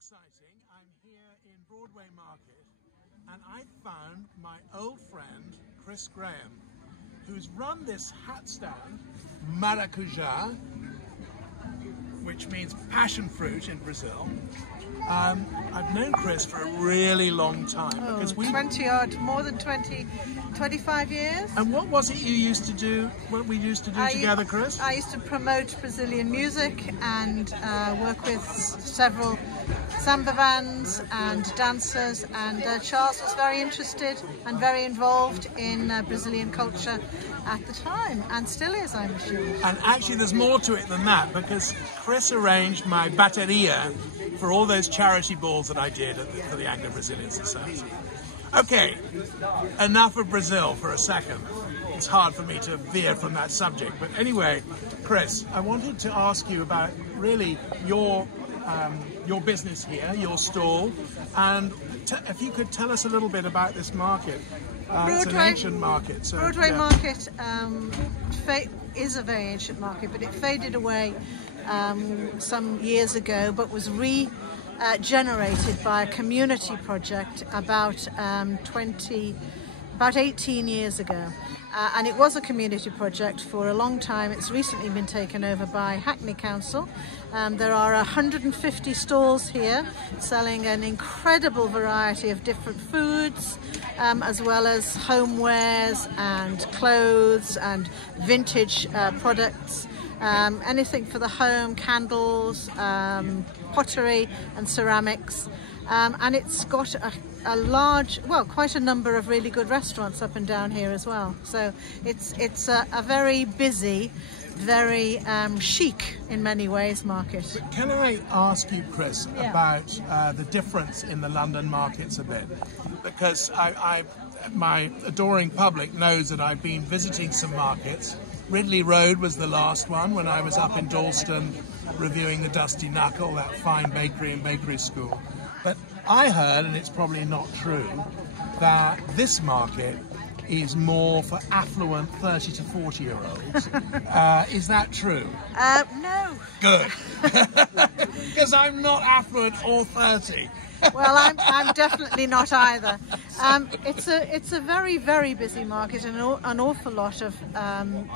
exciting. I'm here in Broadway Market and I found my old friend Chris Graham, who's run this hat stand, maracujá, which means passion fruit in Brazil. I've known Chris for a really long time. Because more than 25 years. And what was it you used to do, what we used to do together, Chris? I used to promote Brazilian music and work with several samba bands and dancers, and Charles was very interested and very involved in Brazilian culture at the time, and still is, I'm sure. And actually there's more to it than that, because Chris arranged my bateria for all those charity balls that I did for the Anglo-Brazilian Society. Okay, enough of Brazil for a second. It's hard for me to veer from that subject, but anyway, Chris, I wanted to ask you about really your business here, your stall, and if you could tell us a little bit about this market. It's an ancient market. So, Broadway Market is a very ancient market, but it faded away some years ago, but was regenerated by a community project about 18 years ago. And it was a community project for a long time. It's recently been taken over by Hackney Council. There are 150 stalls here selling an incredible variety of different foods, as well as homewares and clothes and vintage products. Anything for the home, candles, pottery and ceramics. And it's got a large, well, quite a number of really good restaurants up and down here as well. So it's a very busy, very chic in many ways market. But can I ask you, Chris, about the difference in the London markets a bit? Because my adoring public knows that I've been visiting some markets. Ridley Road was the last one when I was up in Dalston reviewing the Dusty Knuckle, that fine bakery and bakery school. But I heard, and it's probably not true, that this market is more for affluent 30 to 40-year-olds. Is that true? No. Good. Because I'm not affluent or 30. Well, I'm definitely not either. It's a very, very busy market, and an awful lot of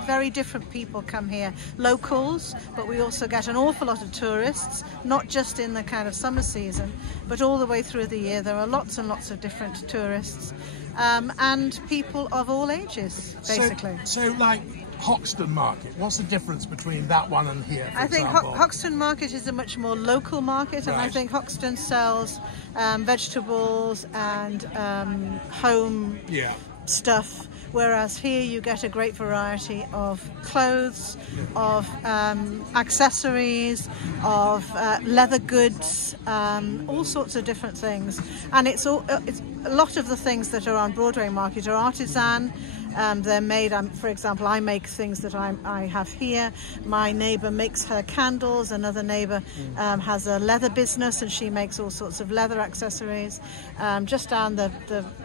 very different people come here. Locals, but we also get an awful lot of tourists, not just in the kind of summer season, but all the way through the year. There are lots and lots of different tourists, and people of all ages, basically. So like Hoxton Market, what's the difference between that one and here, for example? I think Hoxton Market is a much more local market, and I think Hoxton sells vegetables and home stuff, whereas here you get a great variety of clothes, of accessories, of leather goods, all sorts of different things. And it's a lot of the things that are on Broadway Market are artisan. They're made, for example, I make things that I have here. My neighbour makes her candles. Another neighbour has a leather business, and she makes all sorts of leather accessories. Just down the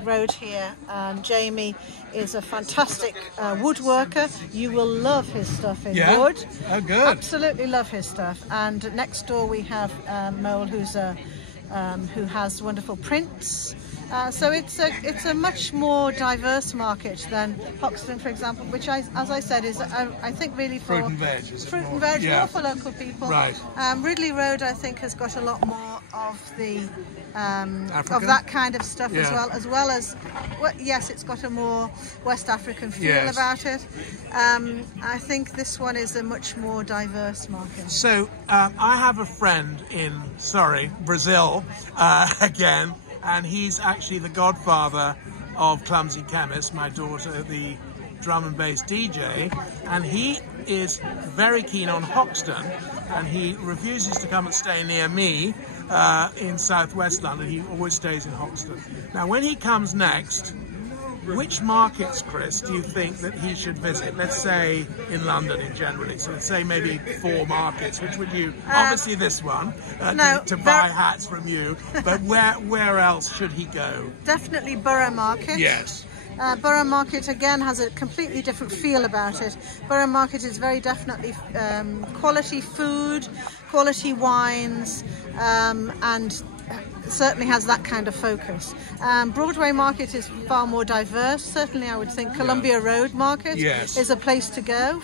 road here, Jamie is a fantastic woodworker. You will love his stuff in wood. Oh, good. Absolutely love his stuff. And next door we have Mole, who has wonderful prints. So it's a much more diverse market than Hoxton, for example, which, as I said, is I think really for fruit and veg, more for local people. Right. Ridley Road, I think, has got a lot more of the of that kind of stuff as well as yes, it's got a more West African feel about it. I think this one is a much more diverse market. So I have a friend in Brazil again. And he's actually the godfather of Clumsy Chemist, my daughter, the drum and bass DJ, and he is very keen on Hoxton, and he refuses to come and stay near me in southwest London. He always stays in Hoxton. Now, when he comes next, which markets, Chris, do you think that he should visit? Let's say in London in generally. So let's say maybe 4 markets. Which would you? Obviously this one to buy hats from you. But where else should he go? Definitely Borough Market. Yes. Borough Market again has a completely different feel about it. Borough Market is very definitely quality food, quality wines, and certainly has that kind of focus. Broadway Market is far more diverse. Certainly I would think Columbia Road Market is a place to go.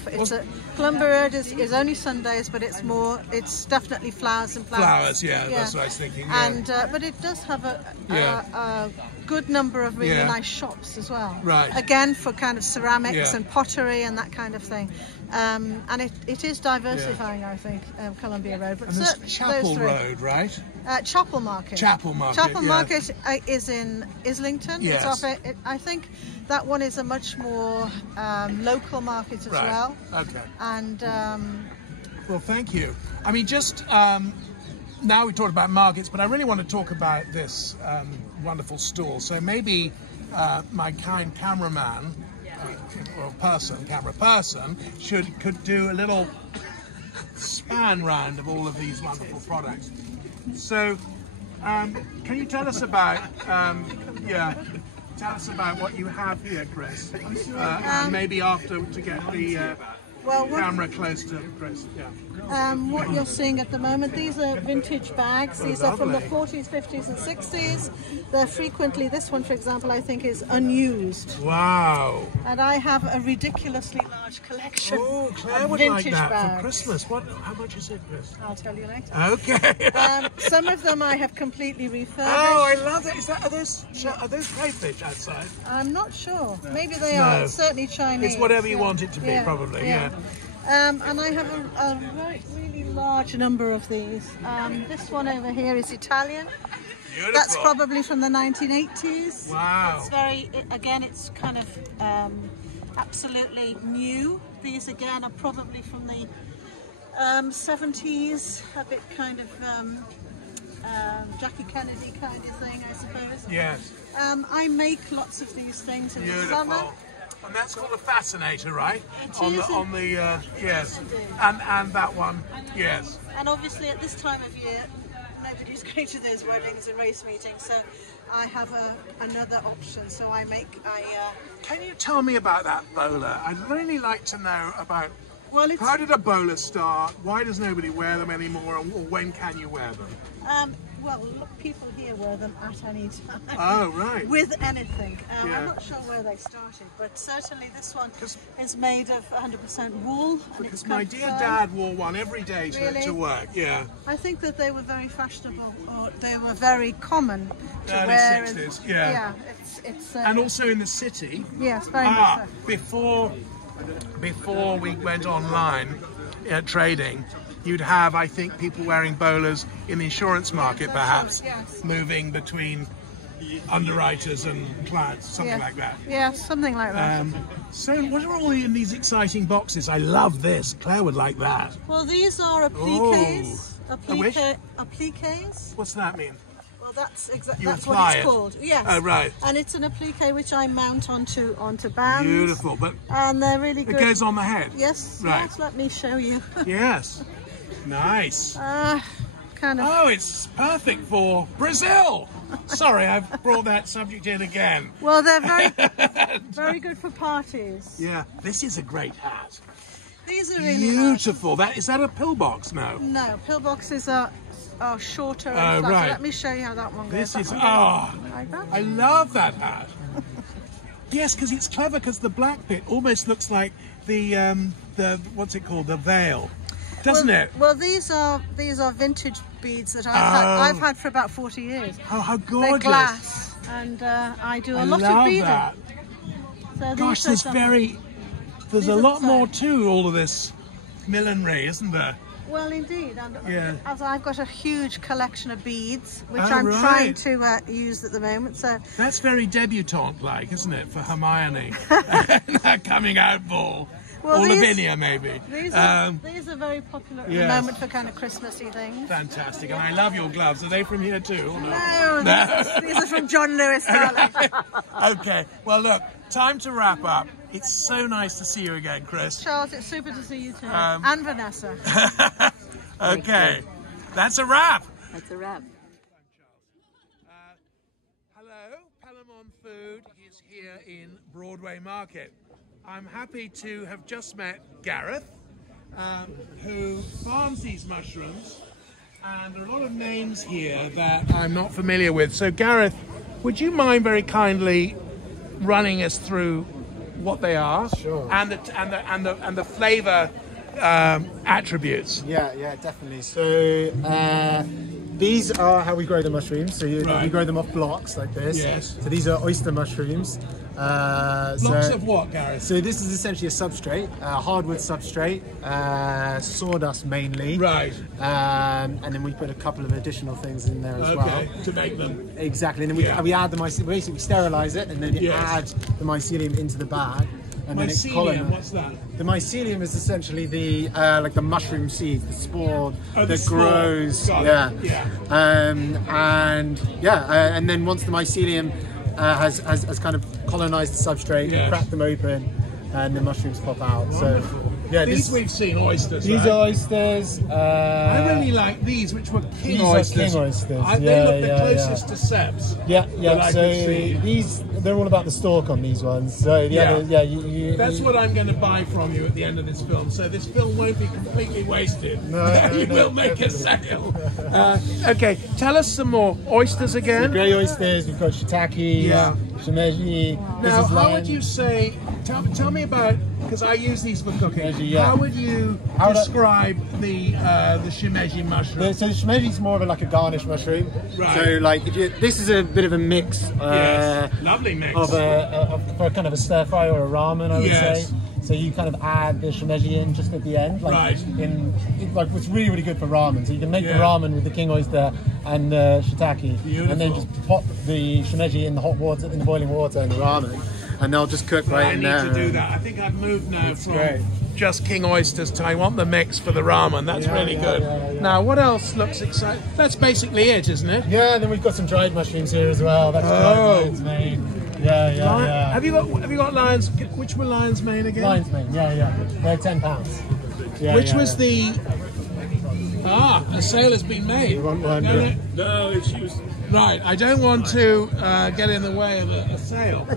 Columbia Road is only Sundays, but it's definitely flowers and flowers. That's what I was thinking. And but it does have a good number of really nice shops as well. Right. Again, for kind of ceramics and pottery and that kind of thing. And it is diversifying, I think, Columbia Road. But and there's Chapel Road, right? Chapel Market. Chapel Market is in Islington. Yes. It's off I think that one is a much more local market as well. Okay. And well, thank you. I mean, just now we talked about markets, but I really want to talk about this wonderful stall. So maybe my kind cameraman or camera person could do a little span round of all of these wonderful products. So can you tell us about what you have here, Chris, and maybe after to get the camera close to Chris. What you're seeing at the moment, these are vintage bags. These are from the 40s, 50s and 60s. They're frequently, this one for example, I think is unused. Wow. And I have a ridiculously large collection Claire of would vintage like that bags. for Christmas. How much is it, Chris? I'll tell you later. Okay. Some of them I have completely refurbished. Oh, I love it. Are those crayfish outside? I'm not sure. Maybe they are. It's certainly Chinese. It's whatever you want it to be, probably. Yeah. And I have a really large number of these. This one over here is Italian. Beautiful. That's probably from the 1980s. Wow. It's again, it's kind of absolutely new. These again are probably from the 70s, a bit kind of Jackie Kennedy kind of thing, I suppose. Yes. I make lots of these things in the summer. And that's called a fascinator, right? Yes. And that one, yes. And obviously at this time of year, nobody's going to those weddings and race meetings, so I have another option. So Can you tell me about that bowler? I'd really like to know about. Well, how did a bowler start? Why does nobody wear them anymore? Or when can you wear them? Well, people here wear them at any time. Oh, right. With anything. I'm not sure where they started, but certainly this one is made of 100% wool. Because my dear dad wore one every day to work. Yeah. I think that they were very fashionable, or they were very common to early wear. 60s, yeah. It's and also in the city. Yes, very much so. Before we went online trading, you'd have, I think, people wearing bowlers in the insurance market, perhaps, moving between underwriters and clients, something like that. Yeah, something like that. So what are all in these exciting boxes? I love this. Claire would like that. Well, these are appliques. Appliques? What's that mean? Well, that's what it's called. Yes. Oh, right. And it's an applique which I mount onto bands. Beautiful. And they're really good. It goes on the head? Yes. Right. Yes, let me show you. Yes. Nice. Kind of. Oh, it's perfect for Brazil. Sorry, I've brought that subject in again. Well, they're very good for parties. Yeah. This is a great hat. These are really beautiful. Is that a pillbox? No. No, pillboxes are shorter and flatter. Right. Let me show you how that one goes. This is like that. I love that hat. Yes, because it's clever. Because the black bit almost looks like the what's it called? The veil, doesn't it? Well, these are vintage beads that I've had for about 40 years. Oh, how gorgeous! They're glass, and I do a lot of beading. That. So gosh, there's a lot more to all of this millinery, isn't there? Well, indeed, and as I've got a huge collection of beads, which I'm trying to use at the moment. So that's very debutante-like, isn't it, for Hermione? That coming out ball. Well, or Lavinia, maybe. These are very popular at the moment for kind of Christmassy things. Fantastic, and I love your gloves. Are they from here too? Or no, these are from John Lewis, darling. Okay, well look, time to wrap up. It's so nice to see you again, Chris. Charles, it's super to see you too. And Vanessa. Okay, that's a wrap. That's a wrap. Hello, Pelham on Food is here. here in Broadway Market. I'm happy to have just met Gareth, who farms these mushrooms, and there are a lot of names here that I'm not familiar with. So Gareth, would you mind very kindly running us through what they are? Sure. And the flavour attributes? Yeah, definitely. So these are how we grow the mushrooms. So we grow them off blocks like this. Yes. So these are oyster mushrooms. Blocks of what, Gareth? So this is essentially a substrate, hardwood substrate, sawdust mainly. Right. And then we put a couple of additional things in there as well. To make them. Exactly. And then we add the mycelium. Basically, we sterilise it and then add the mycelium into the bag. And Mycelium, what's that? The mycelium is essentially the like the mushroom seed, the spore that spore. grows. And then once the mycelium has kind of colonized the substrate, you crack them open, and the mushrooms pop out. Wonderful. So these we've seen oysters. These are oysters. I really like these, which were king oysters. King oysters. They look the closest to Seps. Yeah. So they're all about the stalk on these ones. So that's what I'm going to buy from you at the end of this film. So this film won't be completely wasted. You will make a sale. Okay, tell us some more oysters again. So grey oysters. We've got shiitake. Shimeji. Now, how would you say? Tell me about, because I use these for cooking. How would you describe the shimeji mushroom? So the shimeji is more of like a garnish mushroom. Right. So like this is a bit of a mix. Lovely mix. For kind of a stir fry or a ramen, I would say. So you kind of add the shimeji in just at the end, like like it's really, really good for ramen. So you can make the ramen with the king oyster and the shiitake, and then just pop the shimeji in the hot water, in the boiling water, in the ramen, and they'll just cook right in there. I need to do that. I think I've moved now from just king oysters to I want the mix for the ramen. That's really good. Now, what else looks exciting? That's basically it, isn't it? Yeah. Then we've got some dried mushrooms here as well. That's lion's mane. Yeah. Have you got lion's? Which were lion's mane again? Lion's mane. Yeah. They're £10. Which was the? A sale has been made. You want one? No, it's used. Right, I don't want to get in the way of a sale.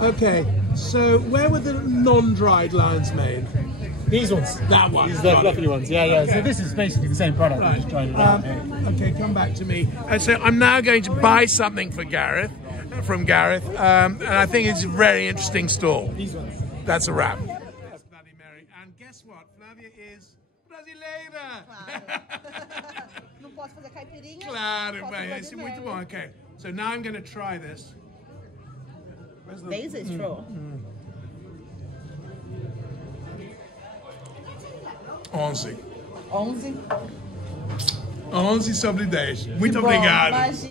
Okay, so where were the non-dried lion's mane? These ones. That one. These are the fluffy ones. Yeah. Okay. So this is basically the same product. Right. Just trying it out. Okay, come back to me. So I'm now going to buy something from Gareth, and I think it's a very interesting stall. These ones. That's a wrap. That's Bloody Mary. And guess what? Flavia is brasileira. Não posso fazer caipirinha? Claro, bem, muito bom. Okay, so now I'm going to try this. Daisy is true. 11. 11. 11 sobre 10. Muito obrigado.